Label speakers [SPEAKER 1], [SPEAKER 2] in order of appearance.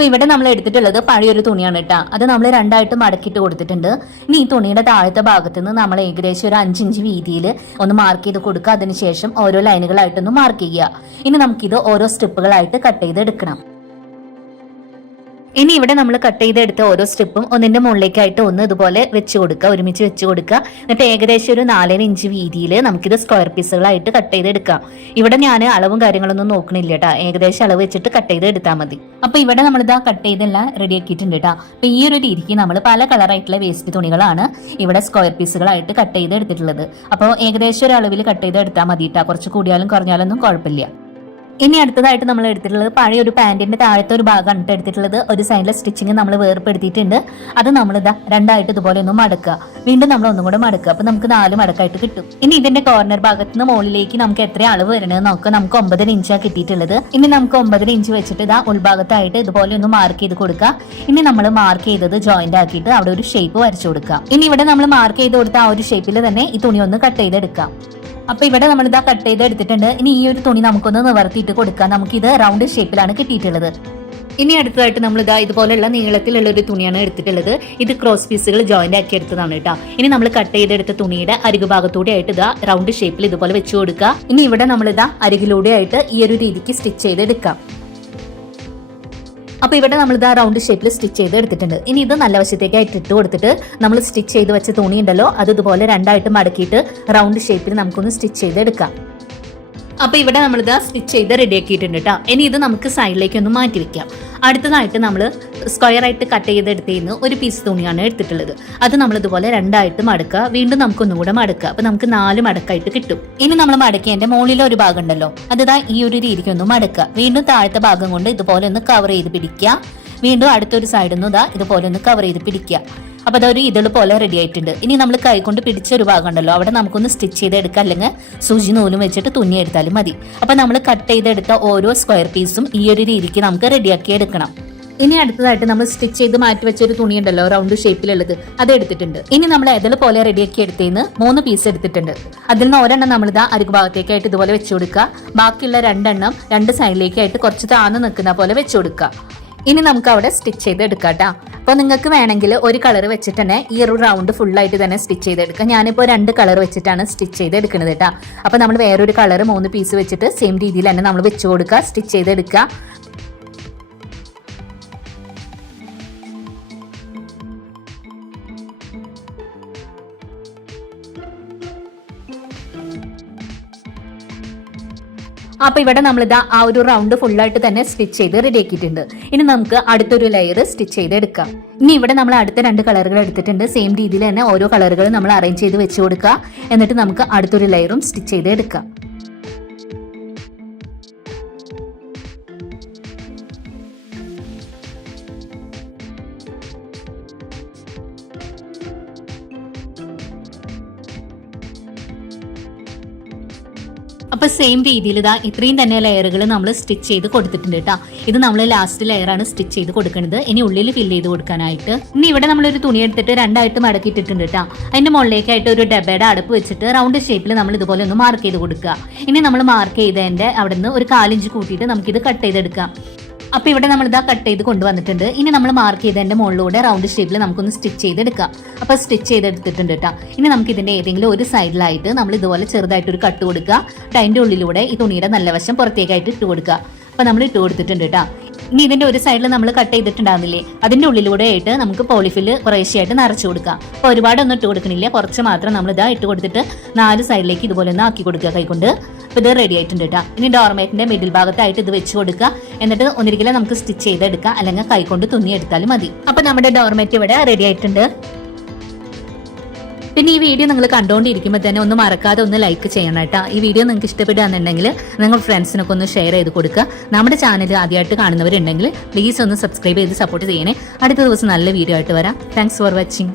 [SPEAKER 1] അപ്പൊ ഇവിടെ നമ്മൾ എടുത്തിട്ടുള്ളത് പഴയൊരു തുണിയാണ് കേട്ടോ. അത് നമ്മൾ രണ്ടായിട്ട് മടക്കിട്ട് കൊടുത്തിട്ടുണ്ട്. ഇനി ഈ തുണിയുടെ താഴത്തെ ഭാഗത്ത് നിന്ന് നമ്മൾ ഏകദേശം ഒരു അഞ്ചിഞ്ച് വീതിയിൽ ഒന്ന് മാർക്ക് ചെയ്ത് കൊടുക്കുക. അതിനുശേഷം ഓരോ ലൈനുകളായിട്ടൊന്ന് മാർക്ക് ചെയ്യുക. ഇനി നമുക്കിത് ഓരോ സ്റ്റെപ്പുകളായിട്ട് കട്ട് ചെയ്ത് എടുക്കണം ഇനി ഇവിടെ നമ്മൾ കട്ട് ചെയ്തെടുത്ത ഓരോ സ്ട്രിപ്പും ഒന്നിന്റെ മുകളിലേക്കായിട്ട് ഒന്ന് ഇതുപോലെ വെച്ച് കൊടുക്കുക ഒരുമിച്ച് വെച്ച് കൊടുക്കുക. എന്നിട്ട് ഏകദേശം ഒരു നാലര ഇഞ്ച് വീതിയിൽ നമുക്കിത് സ്ക്വയർ പീസുകളായിട്ട് കട്ട് ചെയ്തെടുക്കാം. ഇവിടെ ഞാൻ അളവും കാര്യങ്ങളൊന്നും നോക്കണില്ല കേട്ടോ ഏകദേശം അളവ് വെച്ചിട്ട് കട്ട് ചെയ്ത് എടുത്താൽ മതി. അപ്പൊ ഇവിടെ നമ്മളിതാ കട്ട് ചെയ്തെല്ലാം റെഡി ആക്കിയിട്ടുണ്ട് കേട്ടോ അപ്പൊ ഈ ഒരു രീതിക്ക് നമ്മൾ പല കളറായിട്ടുള്ള വേസ്റ്റ് തുണികളാണ് ഇവിടെ സ്ക്വയർ പീസുകളായിട്ട് കട്ട് ചെയ്ത് എടുത്തിട്ടുള്ളത് അപ്പോൾ ഏകദേശം ഒരു അളവിൽ കട്ട് ചെയ്ത് എടുത്താൽ മതി കേട്ടോ കുറച്ച് കൂടിയാലും കുറഞ്ഞാലൊന്നും കുഴപ്പമില്ല. ഇനി അടുത്തതായിട്ട് നമ്മൾ എടുത്തിട്ടുള്ളത് പഴയ ഒരു പാന്റിന്റെ താഴത്തെ ഒരു ഭാഗമാണ് ട്ടോ എടുത്തിട്ടുള്ളത്. ഒരു സൈഡിലെ സ്റ്റിച്ചിങ് നമ്മൾ വേർപ്പെടുത്തിയിട്ടുണ്ട്. അത് നമ്മൾ ഇതാ രണ്ടായിട്ട് ഇതുപോലെ ഒന്ന് മടക്കുക. വീണ്ടും നമ്മൾ ഒന്നും കൂടെ മടക്കുക. അപ്പൊ നമുക്ക് നാല് മടക്കായിട്ട് കിട്ടും. ഇനി ഇതിന്റെ കോർണർ ഭാഗത്ത് നിന്ന് മുകളിലേക്ക് നമുക്ക് എത്ര അളവ് വരണമെന്ന് നോക്കാം നമുക്ക് ഒമ്പതര ഇഞ്ചാണ് കിട്ടിയിട്ടുള്ളത്. ഇനി നമുക്ക് ഒമ്പതര ഇഞ്ച് വെച്ചിട്ട് ഇതാ ഉൾഭാഗത്തായിട്ട് ഇതുപോലെ ഒന്ന് മാർക്ക് ചെയ്ത് കൊടുക്കുക. ഇനി നമ്മൾ മാർക്ക് ചെയ്തത് ജോയിന്റ് ആക്കിയിട്ട് അവിടെ ഒരു ഷേപ്പ് വരച്ചു കൊടുക്കുക. ഇനി ഇവിടെ നമ്മൾ മാർക്ക് ചെയ്ത് കൊടുത്ത ആ ഒരു ഷേപ്പിൽ തന്നെ ഈ തുണി ഒന്ന് കട്ട് ചെയ്തെടുക്കാം. അപ്പൊ ഇവിടെ നമ്മൾ ഇതാ കട്ട് ചെയ്ത് എടുത്തിട്ടുണ്ട്. ഇനി ഈ ഒരു തുണി നമുക്കൊന്ന് നിവർത്തിയിട്ട് കൊടുക്കാം. ഇത് റൗണ്ട് ഷേപ്പിലാണ് കിട്ടിയിട്ടുള്ളത്. ഇനി അടുത്തതായിട്ട് നമ്മൾ ഇതാ ഇതുപോലെയുള്ള നീളത്തിലുള്ള ഒരു തുണിയാണ് എടുത്തിട്ടുള്ളത്. ഇത് ക്രോസ് പീസുകൾ ജോയിന്റ് ആക്കി എടുത്തതാണ് കേട്ടോ. ഇനി നമ്മൾ കട്ട് ചെയ്തെടുത്ത തുണിയുടെ അരികു ഭാഗത്തൂടെ ആയിട്ട് ഇതാ റൗണ്ട് ഷേപ്പിൽ ഇതുപോലെ വെച്ച് കൊടുക്കുക. ഇനി ഇവിടെ നമ്മൾ ഇതാ അരികിലൂടെ ആയിട്ട് ഈ ഒരു രീതിക്ക് സ്റ്റിച്ച് ചെയ്തെടുക്കാം. അപ്പൊ ഇവിടെ നമ്മൾ ഇത് റൗണ്ട് ഷേപ്പിൽ സ്റ്റിച്ച് ചെയ്ത് എടുത്തിട്ടുണ്ട്. ഇനി ഇത് നല്ല വശത്തേക്കായിട്ട് ഇട്ട് കൊടുത്തിട്ട് നമ്മൾ സ്റ്റിച്ച് ചെയ്ത് വെച്ച തുണി ഉണ്ടല്ലോ അത് ഇതുപോലെ രണ്ടായിട്ട് മടക്കിയിട്ട് റൗണ്ട് ഷേപ്പിൽ നമുക്കൊന്ന് സ്റ്റിച്ച് ചെയ്ത് എടുക്കാം അപ്പൊ ഇവിടെ നമ്മൾ ഇത് സ്റ്റിച്ച് ചെയ്ത് റെഡി ആക്കിയിട്ടുണ്ട് കേട്ടോ ഇനി ഇത് നമുക്ക് സൈഡിലേക്ക് ഒന്ന് മാറ്റി വെക്കാം. അടുത്തതായിട്ട് നമ്മൾ സ്ക്വയർ ആയിട്ട് കട്ട് ചെയ്തെടുത്തേന്ന് ഒരു പീസ് തുണിയാണ് എടുത്തിട്ടുള്ളത്. അത് നമ്മൾ ഇതുപോലെ രണ്ടായിട്ട് മടക്കുക. വീണ്ടും നമുക്ക് ഒന്നുകൂടെ മടക്കുക. അപ്പൊ നമുക്ക് നാല് മടക്കായിട്ട് കിട്ടും. ഇനി നമ്മൾ മടക്കിയതിന്റെ മുകളിലെ ഒരു ഭാഗം ഉണ്ടല്ലോ അതിതാ ഈ ഒരു രീതിക്ക് ഒന്ന് മടക്കുക. വീണ്ടും താഴത്തെ ഭാഗം കൊണ്ട് ഇതുപോലെ ഒന്ന് കവർ ചെയ്ത് പിടിക്കുക. വീണ്ടും അടുത്തൊരു സൈഡിൽ നിന്ന് ഇതാ ഇതുപോലെ ഒന്ന് കവർ ചെയ്ത് പിടിക്കുക. അപ്പൊ അതൊരു ഇതൾ പോലെ റെഡി ആയിട്ടുണ്ട്. ഇനി നമ്മൾ കൈ കൊണ്ട് പിടിച്ച ഒരു ഭാഗം ഉണ്ടല്ലോ അവിടെ നമുക്കൊന്ന് സ്റ്റിച്ച് ചെയ്തെടുക്കാം അല്ലെങ്കിൽ സൂചി നൂലും വെച്ചിട്ട് തുന്നി എടുത്താലും മതി. അപ്പൊ നമ്മൾ കട്ട് ചെയ്തെടുത്ത ഓരോ സ്ക്വയർ പീസും ഈ ഒരു രീതിക്ക് നമുക്ക് റെഡിയാക്കി എടുക്കണം. ഇനി അടുത്തതായിട്ട് നമ്മൾ സ്റ്റിച്ച് ചെയ്ത് മാറ്റി വെച്ച ഒരു തുണി ഉണ്ടല്ലോ റൗണ്ട് ഷേപ്പിലുള്ളത് അത് എടുത്തിട്ടുണ്ട്. ഇനി നമ്മൾ എതൾ പോലെ റെഡിയാക്കി എടുത്തേന്ന് മൂന്ന് പീസ് എടുത്തിട്ടുണ്ട്. അതിൽ നിന്ന് ഒരെണ്ണം നമ്മൾ ഇതാ അരുക്ക് ഭാഗത്തേക്കായിട്ട് ഇതുപോലെ വെച്ചു കൊടുക്കുക. ബാക്കിയുള്ള രണ്ടെണ്ണം രണ്ട് സൈഡിലേക്കായിട്ട് കുറച്ച് താന്ന് നിൽക്കുന്ന പോലെ വെച്ചു കൊടുക്കുക. ഇനി നമുക്ക് അവിടെ സ്റ്റിച്ച് ചെയ്ത് എടുക്കാം കേട്ടോ അപ്പോൾ നിങ്ങൾക്ക് വേണമെങ്കിൽ ഒരു കളർ വെച്ചിട്ട് തന്നെ ഈ ഒരു റൗണ്ട് ഫുള്ളായിട്ട് തന്നെ സ്റ്റിച്ച് ചെയ്തെടുക്കുക ഞാനിപ്പോൾ രണ്ട് കളർ വെച്ചിട്ടാണ് സ്റ്റിച്ച് ചെയ്ത് എടുക്കുന്നത് കേട്ടോ അപ്പോൾ നമ്മൾ വേറൊരു കളർ മൂന്ന് പീസ് വെച്ചിട്ട് സെയിം രീതിയിൽ തന്നെ നമ്മൾ വെച്ച് കൊടുക്കുക സ്റ്റിച്ച് ചെയ്തെടുക്കുക. അപ്പൊ ഇവിടെ നമ്മൾ ഇതാ ആ ഒരു റൗണ്ട് ഫുള്ളായിട്ട് തന്നെ സ്റ്റിച്ച് ചെയ്ത് റെഡി ആക്കിയിട്ടുണ്ട്. ഇനി നമുക്ക് അടുത്തൊരു ലെയർ സ്റ്റിച്ച് ചെയ്ത് എടുക്കാം ഇനി ഇവിടെ നമ്മൾ അടുത്ത രണ്ട് കളറുകൾ എടുത്തിട്ടുണ്ട്. സെയിം രീതിയിൽ തന്നെ ഓരോ കളറുകൾ നമ്മൾ അറേഞ്ച് ചെയ്ത് വെച്ച് കൊടുക്കുക. എന്നിട്ട് നമുക്ക് അടുത്തൊരു ലെയറും സ്റ്റിച്ച് ചെയ്ത് എടുക്കാം അപ്പൊ സെയിം രീതിയിൽ ഇതാ ഇത്രയും തന്നെ ലെയറുകൾ നമ്മൾ സ്റ്റിച്ച് ചെയ്ത് കൊടുത്തിട്ടുണ്ട് കേട്ടോ ഇത് നമ്മൾ ലാസ്റ്റ് ലെയർ ആണ് സ്റ്റിച്ച് ചെയ്ത് കൊടുക്കുന്നത് ഇനി ഉള്ളിൽ ഫിൽ ചെയ്ത് കൊടുക്കാനായിട്ട്. ഇനി ഇവിടെ നമ്മൾ ഒരു തുണി എടുത്തിട്ട് രണ്ടായിട്ട് മടക്കിയിട്ടിട്ടുണ്ട് കേട്ടോ അതിന്റെ മുകളിലേക്കായിട്ട് ഒരു ഡബയുടെ അടുപ്പ് വെച്ചിട്ട് റൗണ്ട് ഷേപ്പിൽ നമ്മൾ ഇതുപോലെ ഒന്ന് മാർക്ക് ചെയ്ത് കൊടുക്കുക. ഇനി നമ്മൾ മാർക്ക് ചെയ്തതിന്റെ അവിടെ നിന്ന് ഒരു കാലിഞ്ച് കൂട്ടിയിട്ട് നമുക്കിത് കട്ട് ചെയ്തെടുക്കാം. അപ്പൊ ഇവിടെ നമ്മൾ ഇതാ കട്ട് ചെയ്ത് കൊണ്ടുവന്നിട്ടുണ്ട്. ഇനി നമ്മൾ മാർക്ക് ചെയ്തതിന്റെ മുകളിലൂടെ റൗണ്ട് ഷേപ്പിൽ നമുക്കൊന്ന് സ്റ്റിച്ച് ചെയ്തെടുക്കാം. അപ്പൊ സ്റ്റിച്ച് ചെയ്തെടുത്തിട്ടുണ്ട് കേട്ടോ ഇനി നമുക്ക് ഇതിന്റെ ഏതെങ്കിലും ഒരു സൈഡിലായിട്ട് നമ്മൾ ഇതുപോലെ ചെറുതായിട്ട് ഒരു കട്ട് കൊടുക്കുക അതിന്റെ ഉള്ളിലൂടെ ഈ തുണിയുടെ നല്ല വശം പുറത്തേക്കായിട്ട് ഇട്ട് കൊടുക്കുക. അപ്പൊ നമ്മൾ ഇട്ട് കൊടുത്തിട്ടുണ്ട് കേട്ടോ ഇനി ഇതിന്റെ ഒരു സൈഡിൽ നമ്മൾ കട്ട് ചെയ്തിട്ടുണ്ടാകുന്നില്ലേ അതിന്റെ ഉള്ളിലൂടെ ആയിട്ട് നമുക്ക് പോളിഫിൽ കുറേശ്ശെയായിട്ട് നിറച്ചു കൊടുക്കാം. അപ്പൊ ഒരുപാടൊന്നും ഇട്ട് കൊടുക്കണില്ല. കുറച്ച് മാത്രം നമ്മൾ ഇതാ ഇട്ട് കൊടുത്തിട്ട് നാല് സൈഡിലേക്ക് ഇതുപോലെ ഒന്ന് ആക്കി കൊടുക്കുക കൈകൊണ്ട്. അപ്പോൾ ഇത് റെഡി ആയിട്ടുണ്ട് കേട്ടോ ഇനി ഡോർമേറ്റിന്റെ മിഡിൽ ഭാഗത്തായിട്ട് ഇത് വെച്ച് കൊടുക്കുക. എന്നിട്ട് ഒന്നിരിക്കലും നമുക്ക് സ്റ്റിച്ച് ചെയ്തെടുക്കാം. അല്ലെങ്കിൽ കൈകൊണ്ട് തുന്നി എടുത്താലും മതി. അപ്പൊ നമ്മുടെ ഡോർമേറ്റ് ഇവിടെ റെഡി ആയിട്ടുണ്ട്. പിന്നെ ഈ വീഡിയോ നിങ്ങൾ കണ്ടുകൊണ്ടിരിക്കുമ്പോൾ തന്നെ ഒന്ന് മറക്കാതെ ഒന്ന് ലൈക്ക് ചെയ്യണം കേട്ടോ. ഈ വീഡിയോ നിങ്ങൾക്ക് ഇഷ്ടപ്പെടുകയാണെന്നുണ്ടെങ്കിൽ നിങ്ങൾ ഫ്രണ്ട്സിനൊക്കെ ഒന്ന് ഷെയർ ചെയ്ത് കൊടുക്കുക. നമ്മുടെ ചാനൽ ആദ്യമായിട്ട് കാണുന്നവരുണ്ടെങ്കിൽ പ്ലീസ് ഒന്ന് സബ്സ്ക്രൈബ് ചെയ്ത് സപ്പോർട്ട് ചെയ്യണേ. അടുത്ത ദിവസം നല്ല വീഡിയോ ആയിട്ട് വരാം. Thanks for watching